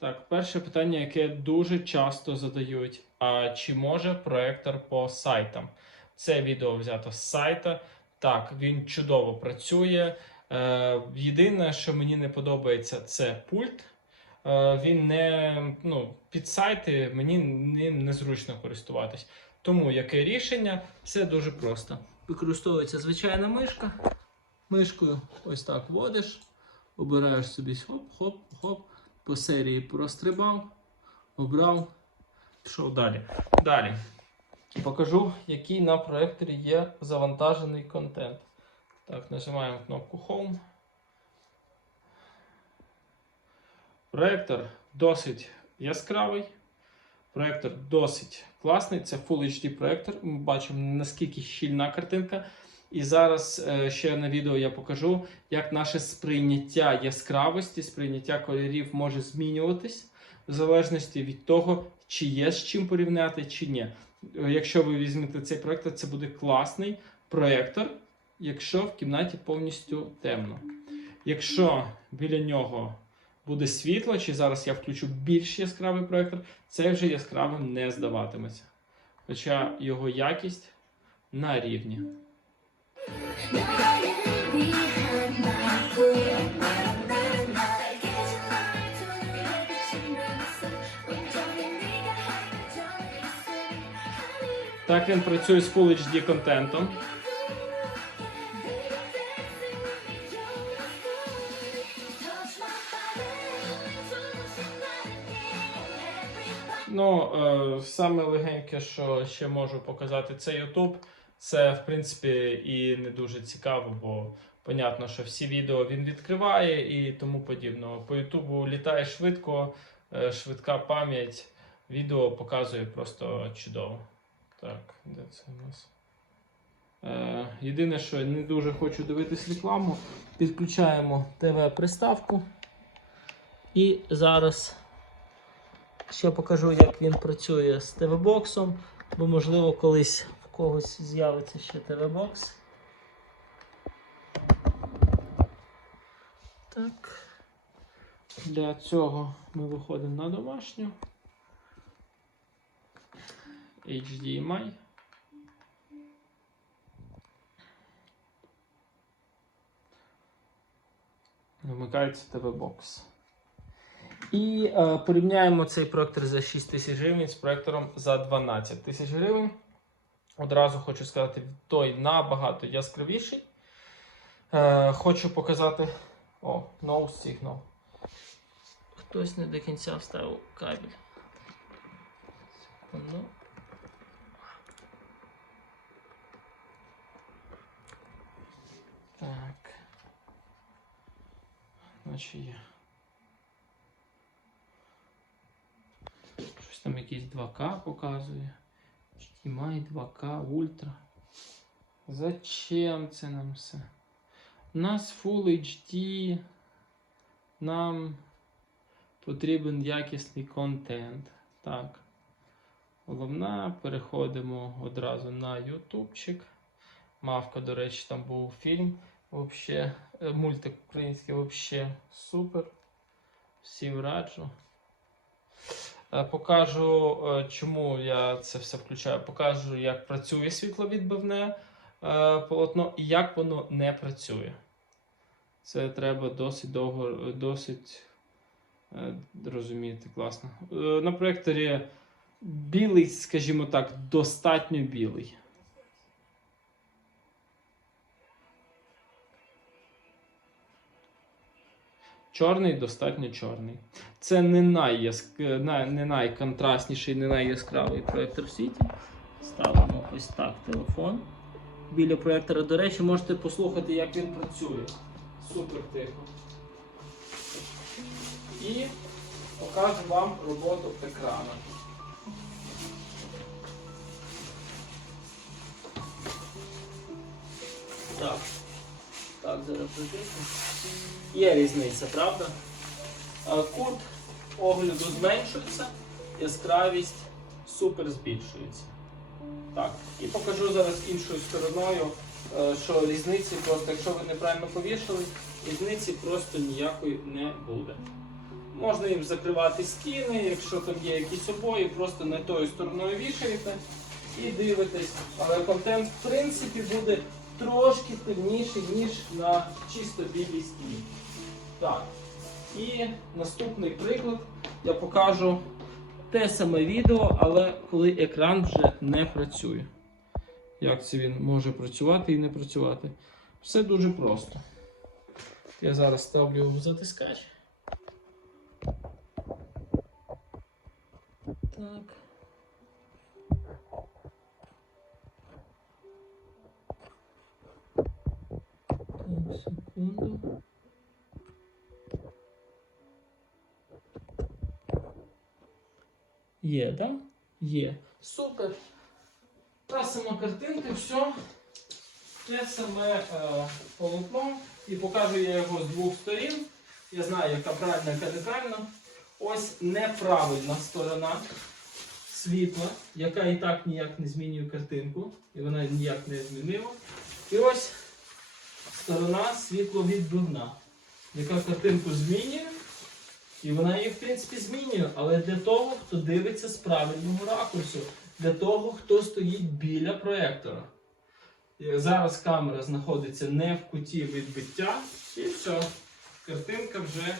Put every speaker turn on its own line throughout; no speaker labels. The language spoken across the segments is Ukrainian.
Так, перше питання, яке дуже часто задають: а чи може проектор по сайтам? Це відео взято з сайта. Так, він чудово працює. Е, єдине, що мені не подобається, це пульт. Е, він не ну, під сайти мені ним незручно користуватись. Тому яке рішення? Все дуже просто. Використовується звичайна мишка. Мишкою ось так вводиш, обираєш собі хоп-хоп-хоп, по серії прострибав, обрав, пішов далі. Далі. Покажу, який на проекторі є завантажений контент. Так, нажимаємо кнопку Home. Проектор досить яскравий. Проектор досить класний. Це Full HD проектор. Ми бачимо наскільки щільна картинка. І зараз е, ще на відео я покажу, як наше сприйняття яскравості, сприйняття кольорів може змінюватись в залежності від того, чи є з чим порівняти, чи ні. Е, Якщо ви візьмете цей проектор, це буде класний проектор, якщо в кімнаті повністю темно. Якщо біля нього буде світло, чи зараз я включу більш яскравий проектор, це вже яскравим не здаватиметься. Хоча його якість на рівні. Так він працює з Full HD контентом. Ну, е, саме легеньке, що ще можу показати, це YouTube. Це, в принципі, і не дуже цікаво, бо понятно, що всі відео він відкриває і тому подібного. По Ютубу літає швидко, е, швидка пам'ять. Відео показує просто чудово. Так, де це у нас? Е, єдине, що я не дуже хочу дивитись рекламу. Підключаємо ТВ-приставку. І зараз ще покажу, як він працює з ТВ-боксом, бо, можливо, колись когось з'явиться ще ТВ-бокс. Так. Для цього ми виходимо на домашню. HDMI. Вмикається ТВ-бокс. І е, порівняємо цей проектор за 6 тисяч гривень з проектором за 12 тисяч гривень. Одразу хочу сказати, той набагато яскравіший. Е, хочу показати. О, no signal. Хтось не до кінця вставив кабель. Секунду. Так. Значить є. Щось там якийсь 2К показує. HDMI 2К Ультра. Зачем це нам все? У нас Full HD. Нам потрібен якісний контент. Так. Головне, переходимо одразу на ютубчик. Мавка, до речі, там був фільм. Вообще, е, мультик український вообще супер. Всім раджу. Е, Покажу, е, чому я це все включаю. Покажу, як працює світловідбивне е, полотно і як воно не працює. Це треба досить довго, досить розуміти класно. На проєкторі білий, скажімо так, достатньо білий. Чорний достатньо чорний. Це не, найяск... не найконтрастніший, не найяскравий проєктор в світі. Ставимо ось так телефон. Біля проєктора, до речі, можете послухати, як він працює. Супер тихо. І покажу вам роботу екрану. Так. Так, зараз притисну. Є різниця, правда? Кут огляду зменшується, яскравість супер збільшується. Так, і покажу зараз іншою стороною, е, що різниці просто, якщо ви неправильно повішали, різниці просто ніякої не буде. Можна їм закривати стіни, якщо там є якісь обої, просто не тою стороною вішаєте і дивитесь. Але контент в принципі буде трошки темніший, ніж на чисто білій стіні. Так. І наступний приклад я покажу те саме відео, але коли екран вже не працює. Як це він може працювати і не працювати? Все дуже просто. Я зараз ставлю затискач. Так, секунду. Є, так? Да? Є. Супер. Та сама картинка, все. Те саме е, полотно. І покажу я його з двох сторін. Я знаю, яка правильна, яка неправильна. Ось неправильна сторона світла, яка і так ніяк не змінює картинку. І вона ніяк не змінила. І ось сторона світловідбивна, яка картинку змінює. І вона її, в принципі, змінює, але для того, хто дивиться з правильного ракурсу, для того, хто стоїть біля проєктора. Зараз камера знаходиться не в куті відбиття, і все, картинка вже.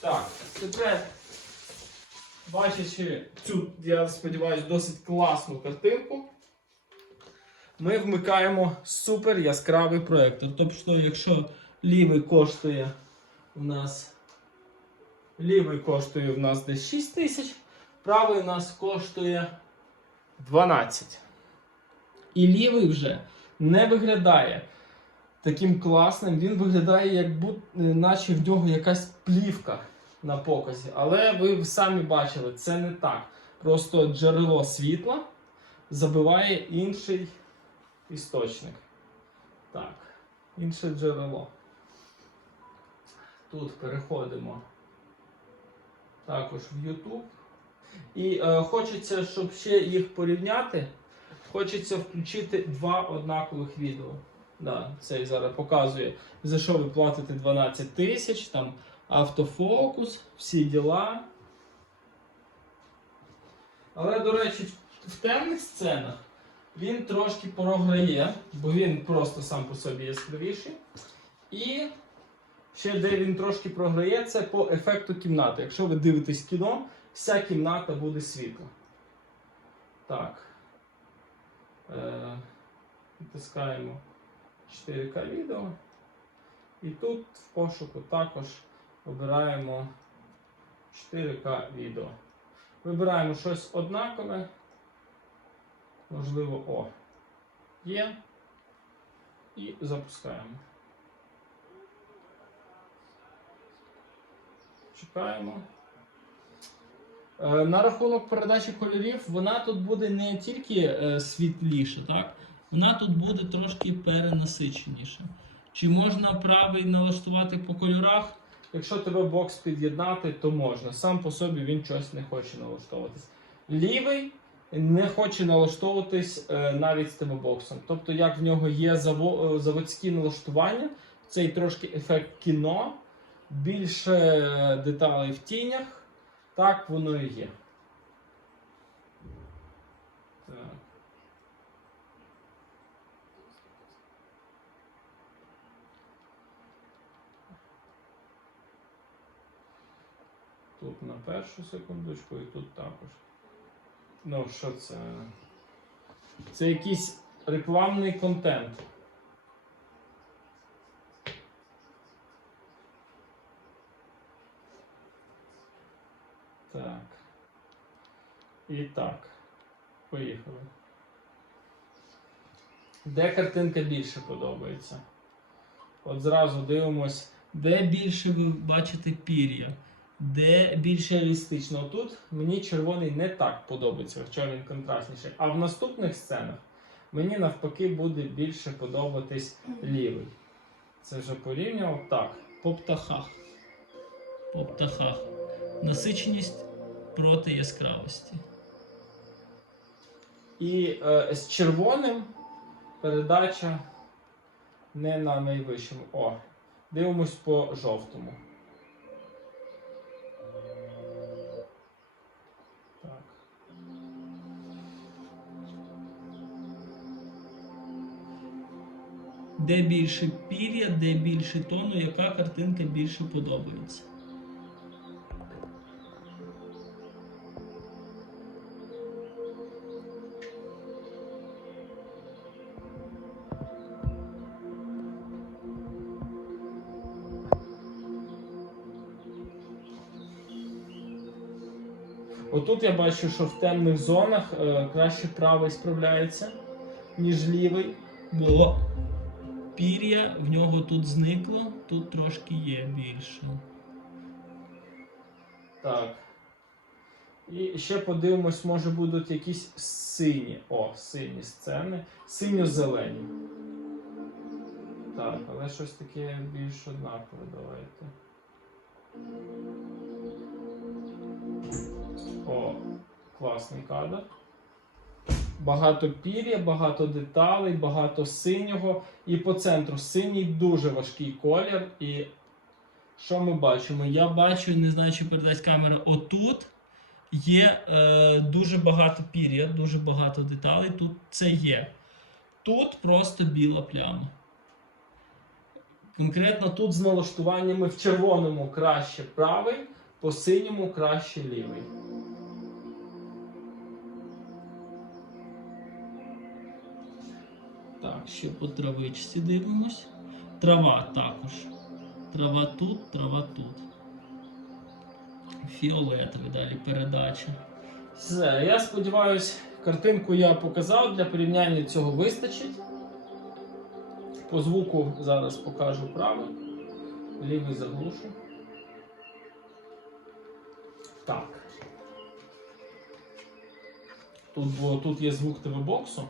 Так, тепер, бачачи цю, я сподіваюся, досить класну картинку, ми вмикаємо супер яскравий проєктор. Тобто, якщо лівий коштує у нас Лівий коштує в нас десь 6 тисяч, правий у нас коштує 12. І лівий вже не виглядає таким класним. Він виглядає, як будь, наче в нього якась плівка на показі. Але ви самі бачили, це не так. Просто джерело світла забиває інший істочник. Так, інше джерело. Тут переходимо також в YouTube. І е, хочеться, щоб ще їх порівняти. Хочеться включити два однакових відео. Да, це зараз показує, за що ви платите 12 тисяч, там автофокус, всі діла. Але, до речі, в темних сценах він трошки програє, бо він просто сам по собі яскравіший. І Ще де він трошки програє, це по ефекту кімнати. Якщо ви дивитесь кіно, вся кімната буде світла. Так. Е, Натискаємо 4К відео. І тут в пошуку також обираємо 4К відео. Вибираємо щось однакове. Можливо, о. Є. І запускаємо. Чекаємо. Е, На рахунок передачі кольорів, вона тут буде не тільки е, світліша, так? вона тут буде трошки перенасиченіша. Чи можна правий налаштувати по кольорах? Якщо тебе бокс під'єднати, то можна. Сам по собі він щось не хоче налаштовуватись. Лівий не хоче налаштовуватись е, навіть з тим боксом. Тобто, як в нього є е, заводські налаштування, цей трошки ефект кіно більше деталей в тінях, так воно і є. Тут на першу секундочку і тут також. Ну, що це? Це якийсь рекламний контент. Так. І так. Поїхали. Де картинка більше подобається? От зразу дивимось, де більше ви бачите пір'я, де більше реалістично. Тут мені червоний не так подобається, хоча він контрастніший. А в наступних сценах мені навпаки буде більше подобатись лівий. Це вже порівняв так. По птахах. По птахах. Насиченість проти яскравості. І е, з червоним передача не на найвищому. О, дивимось по жовтому.
Де більше пір'я, де більше тону, яка картинка більше подобається.
Отут я бачу, що в темних зонах е, краще правий справляється, ніж лівий.
Бо пір'я в нього тут зникло, тут трошки є більше.
Так. І ще подивимось, може будуть якісь сині. О, сині сцени. Синьо-зелені. Так, але щось таке більш однакове давайте. О, класний кадр. Багато пір'я, багато деталей, багато синього. І по центру синій дуже важкий колір. І що ми бачимо?
Я бачу, не знаю, чи передасть камера, отут є е, дуже багато пір'я, дуже багато деталей. Тут це є. Тут просто біла пляма.
Конкретно тут з налаштуваннями в червоному краще правий, по синьому краще лівий.
Ще по травичці дивимось. Трава також. Трава тут, трава тут. Фіолетовий далі передача.
Все, я сподіваюся, картинку я показав. Для порівняння цього вистачить. По звуку зараз покажу правий, лівий заглушу. Так. Тут, бо, тут є звук ТВ-боксу.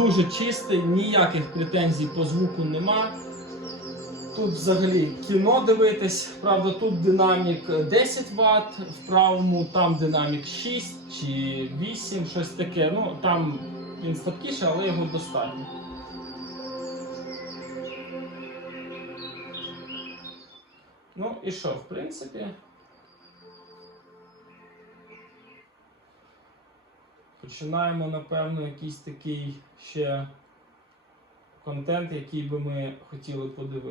Дуже чистий, ніяких претензій по звуку нема. Тут взагалі кіно дивитись. Правда, тут динамік 10 Вт, в правому там динамік 6 чи 8, щось таке. Ну, там він слабкіший, але його достатньо. Ну і що, в принципі. Починаємо, напевно, якийсь такий ще контент, який би ми хотіли подивитися.